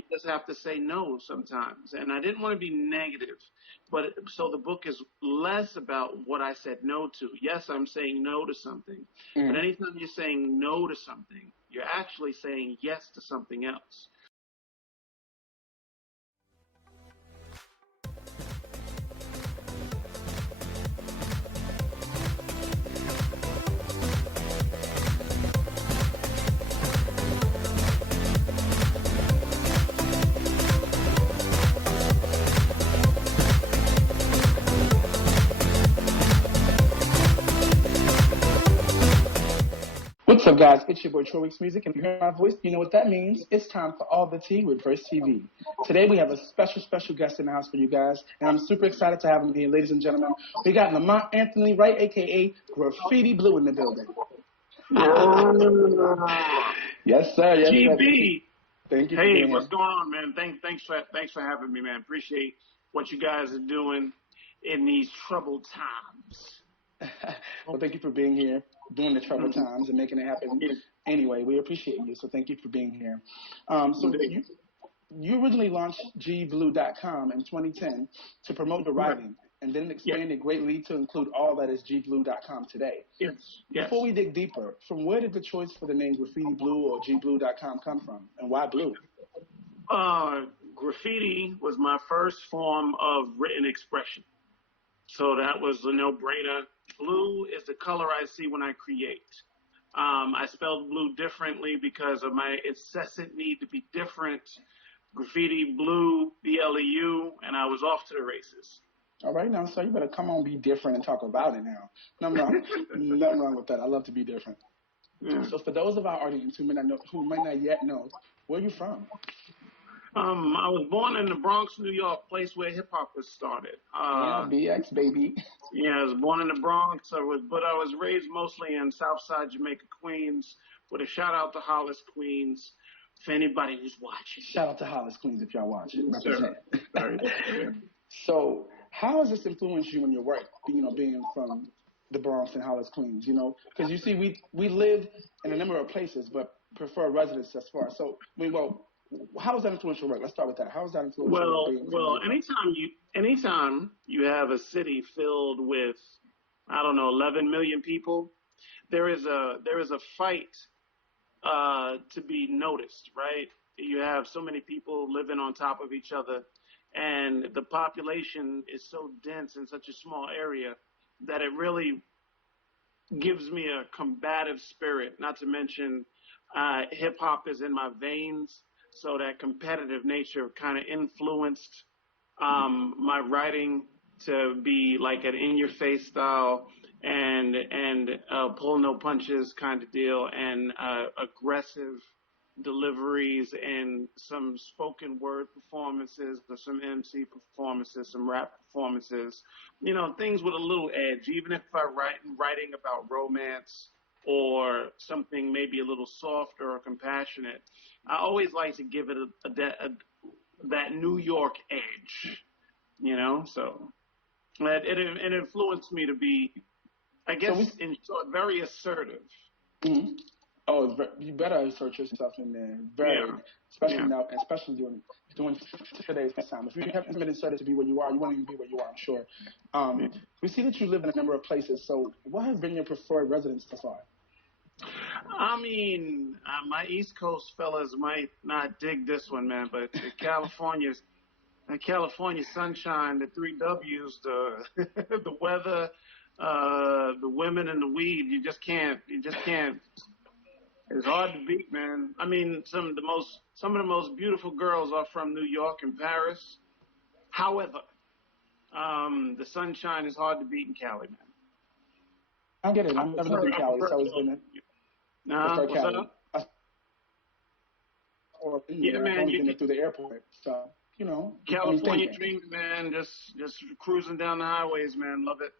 you just have to say no sometimes. And I didn't want to be negative, but so the book is less about what I said no to. Yes, I'm saying no to something, but Mm. anytime you're saying no to something, you're actually saying yes to something else. What's up, guys? It's your boy Troy Weeks Music, and if you hear my voice, you know what that means. It's time for All the Tea with Verse TV. Today we have a special guest in the house for you guys, and I'm super excited to have him here, ladies and gentlemen. We got LaMont Anthony Wright, aka Graffiti Bleu, in the building. Yes, sir. Yes, sir. GB. Thank you for Hey, being what's here. going on, man? Thanks for having me, man. Appreciate what you guys are doing in these troubled times. Well, thank you for being here during the troubled times and making it happen. Anyway, we appreciate you, so thank you for being here. So you originally launched gblue.com in 2010 to promote the writing, and then expanded greatly to include all that is gblue.com today. Yes. Before we dig deeper, from where did the choice for the name Graffiti Bleu or gblue.com come from, and why blue? Graffiti was my first form of written expression. So that was a no-brainer. Blue is the color I see when I create. I spelled blue differently because of my incessant need to be different. Graffiti Bleu, BLEU, and I was off to the races. All right, now, so you better come on, be different, and talk about it now. Nothing wrong with that. I love to be different. Yeah. So for those of our audience who might not yet know, where are you from? I was born in the Bronx, New York, place where hip hop was started. Yeah, BX baby. Yeah, I was born in the Bronx, but I was raised mostly in Southside Jamaica, Queens, with a shout out to Hollis, Queens, for anybody who's watching. Shout out to Hollis, Queens, if y'all watching. Represent. So, how has this influenced you in your work? Being from the Bronx and Hollis, Queens. Because you see, we live in a number of places, but prefer residence thus far. So, how has that influenced your work? Let's start with that. How has that influenced your work? Well, anytime you have a city filled with, I don't know, 11 million people, there is a fight to be noticed, right? You have so many people living on top of each other, and the population is so dense in such a small area that it really gives me a combative spirit. Not to mention, hip hop is in my veins. So that competitive nature kind of influenced my writing to be like an in-your-face style and pull no punches kind of deal, and aggressive deliveries and some spoken word performances, or some MC performances, some rap performances. Things with a little edge. Even if writing about romance or something maybe a little softer or compassionate, I always like to give it that New York edge, so it influenced me to be, I guess, in short, very assertive. Mm-hmm. Oh, you better assert yourself in there, especially now, especially doing today's time. If you haven't been inserted to be where you are, you won't even be where you are, I'm sure. We see that you live in a number of places. So, what has been your preferred residence so far? I mean, my East Coast fellas might not dig this one, man, but the California sunshine, the 3 W's, the weather, the women and the weed, you just can't. It's hard to beat, man. I mean, some of the most beautiful girls are from New York and Paris. However, the sunshine is hard to beat in Cali, man. I get it. I've never lived in Cali, so it's been what's Cali. Man, you get through the airport, so California dreaming, man. Just cruising down the highways, man. Love it.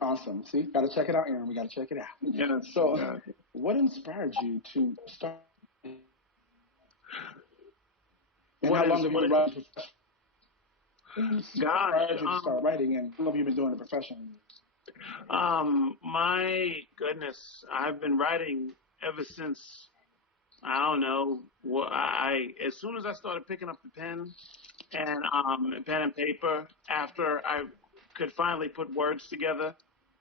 Awesome. See, gotta check it out, Aaron. We gotta check it out. Yeah. So, what inspired you to start? And how long have you been writing? Inspired you to start writing, and how long have you been doing it professionally? My goodness, I've been writing ever since I don't know. Well, as soon as I started picking up the pen and paper, after I could finally put words together,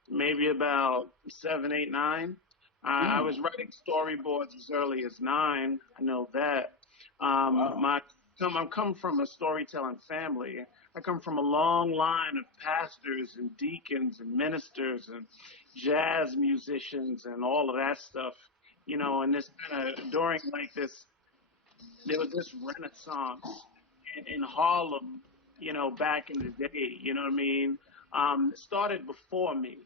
maybe about 7, 8, 9. I Mm. was writing storyboards as early as 9. I know that. Wow. I come from a storytelling family. I come from a long line of pastors and deacons and ministers and jazz musicians and all of that stuff. And this kind of during like this, there was this renaissance in Harlem, back in the day. You know what I mean? It started before me,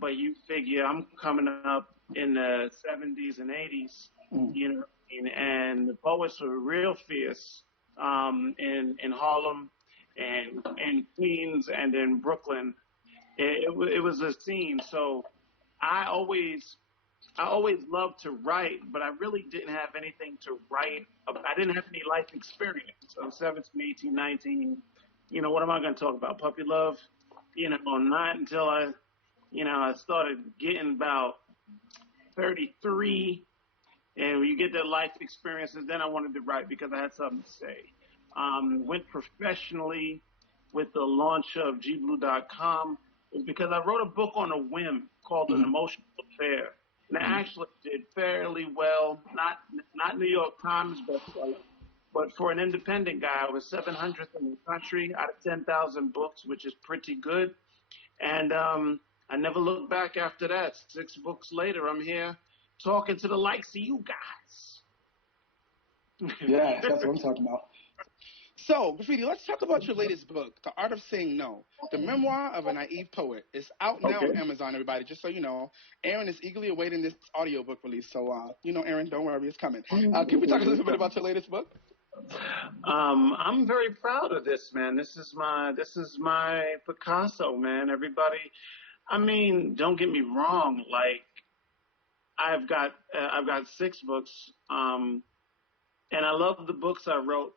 but you figure I'm coming up in the 70s and 80s, Mm. you know what I mean? And the poets were real fierce in Harlem and Queens and in Brooklyn. It was a scene. So I always I always loved to write, but I really didn't have anything to write. I didn't have any life experience. So 17, 18, 19, what am I going to talk about? Puppy love? Not until I started getting about 33. And when you get that life experiences, then I wanted to write because I had something to say. Went professionally with the launch of gblue.com is because I wrote a book on a whim called An Mm-hmm. Emotional Affair. And I Mm-hmm. actually did fairly well, not New York Times bestseller, but for an independent guy, I was 700th in the country out of 10,000 books, which is pretty good. And I never looked back after that. 6 books later, I'm here talking to the likes of you Yes, guys. that's what I'm talking about. So, Graffiti, let's talk about your latest book, The Art of Saying No, the memoir of a naive poet. It's out now on Okay. Amazon, everybody, just so you know. Aaron is eagerly awaiting this audiobook release. So, Aaron, don't worry, it's coming. Can we talk a little bit about your latest book? I'm very proud of this, man. This is my Picasso, man. Everybody, I mean, don't get me wrong. Like I've got 6 books, and I love the books I wrote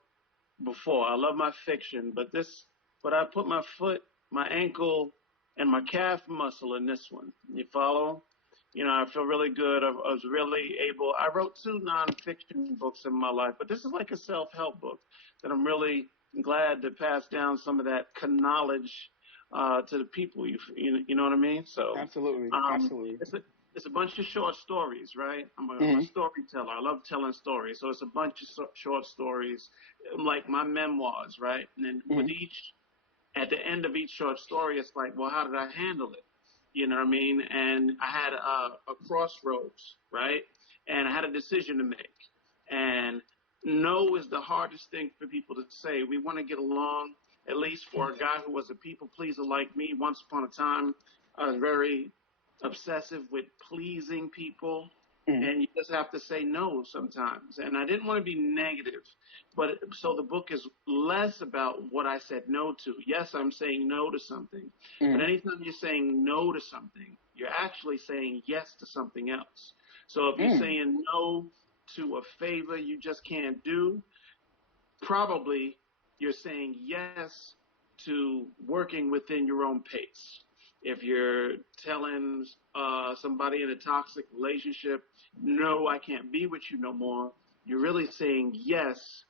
before. I love my fiction, but I put my foot, my ankle, and my calf muscle in this one. You follow? I feel really good. I was really able. I wrote 2 nonfiction books in my life, but this is like a self-help book that I'm really glad to pass down some of that knowledge to the people. You know what I mean? So, Absolutely. um, Absolutely. it's a bunch of short stories, right? I'm a Mm-hmm. storyteller. I love telling stories, so it's a bunch of short stories, like my memoirs, right? And then Mm-hmm. at the end of each short story, it's like, well, how did I handle it? You know what I mean? And I had a crossroads, right? And I had a decision to make. And no is the hardest thing for people to say. We want to get along. At least for a guy who was a people pleaser like me, once upon a time, I was very obsessive with pleasing people. Mm-hmm. And you just have to say no sometimes. And I didn't want to be negative. But so the book is less about what I said no to. Yes, I'm saying no to something. But Mm-hmm. anytime you're saying no to something, you're actually saying yes to something else. So if you're Mm. saying no to a favor you just can't do, probably you're saying yes to working within your own pace. If you're telling somebody in a toxic relationship, no, I can't be with you no more, you're really saying yes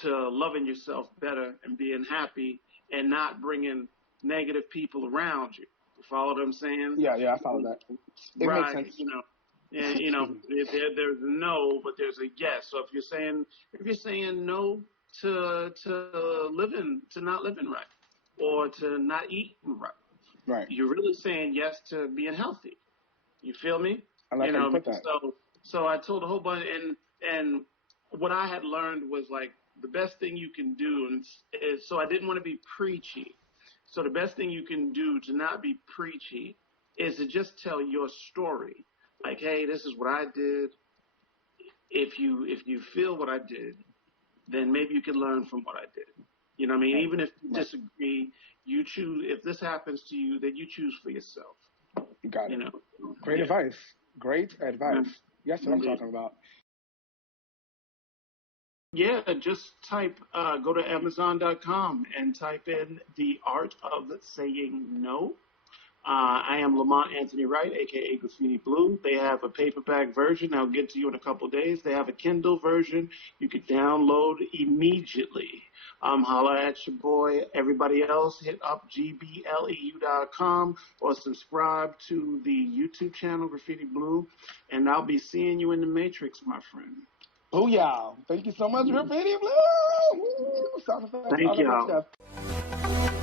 to loving yourself better and being happy and not bringing negative people around you. You follow what I'm saying? Yeah, yeah, I follow that. It makes Right. sense. And Excuse me. there's a no, but there's a yes. So if you're saying no to not living right or to not eating right, Right. you're really saying yes to being healthy. You feel me? I You like how know you what I put mean? that. So I told a whole bunch, and what I had learned was like the best thing you can do, is so I didn't want to be preachy. So the best thing you can do to not be preachy is to just tell your story. Like, hey, this is what I did. If you feel what I did, then maybe you can learn from what I did. You know what I mean? Right. Even if you Right. disagree, you choose. If this happens to you, then you choose for yourself. You got You it. know? Great Yeah. advice. Great Yeah. advice. Yes, what I'm Indeed. talking about. Yeah, just go to Amazon.com and type in The Art of Saying No. I am LaMont Anthony Wright, aka Graffiti Bleu. They have a paperback version I'll get to you in a couple of days. They have a Kindle version you could download immediately. Holla at your boy. Everybody else, hit up gbleu.com or subscribe to the YouTube channel Graffiti Bleu, and I'll be seeing you in the Matrix, my friend. Booyah. Thank you so much, Graffiti Bleu. Woo! Sound effects, all Thank that good y'all. stuff.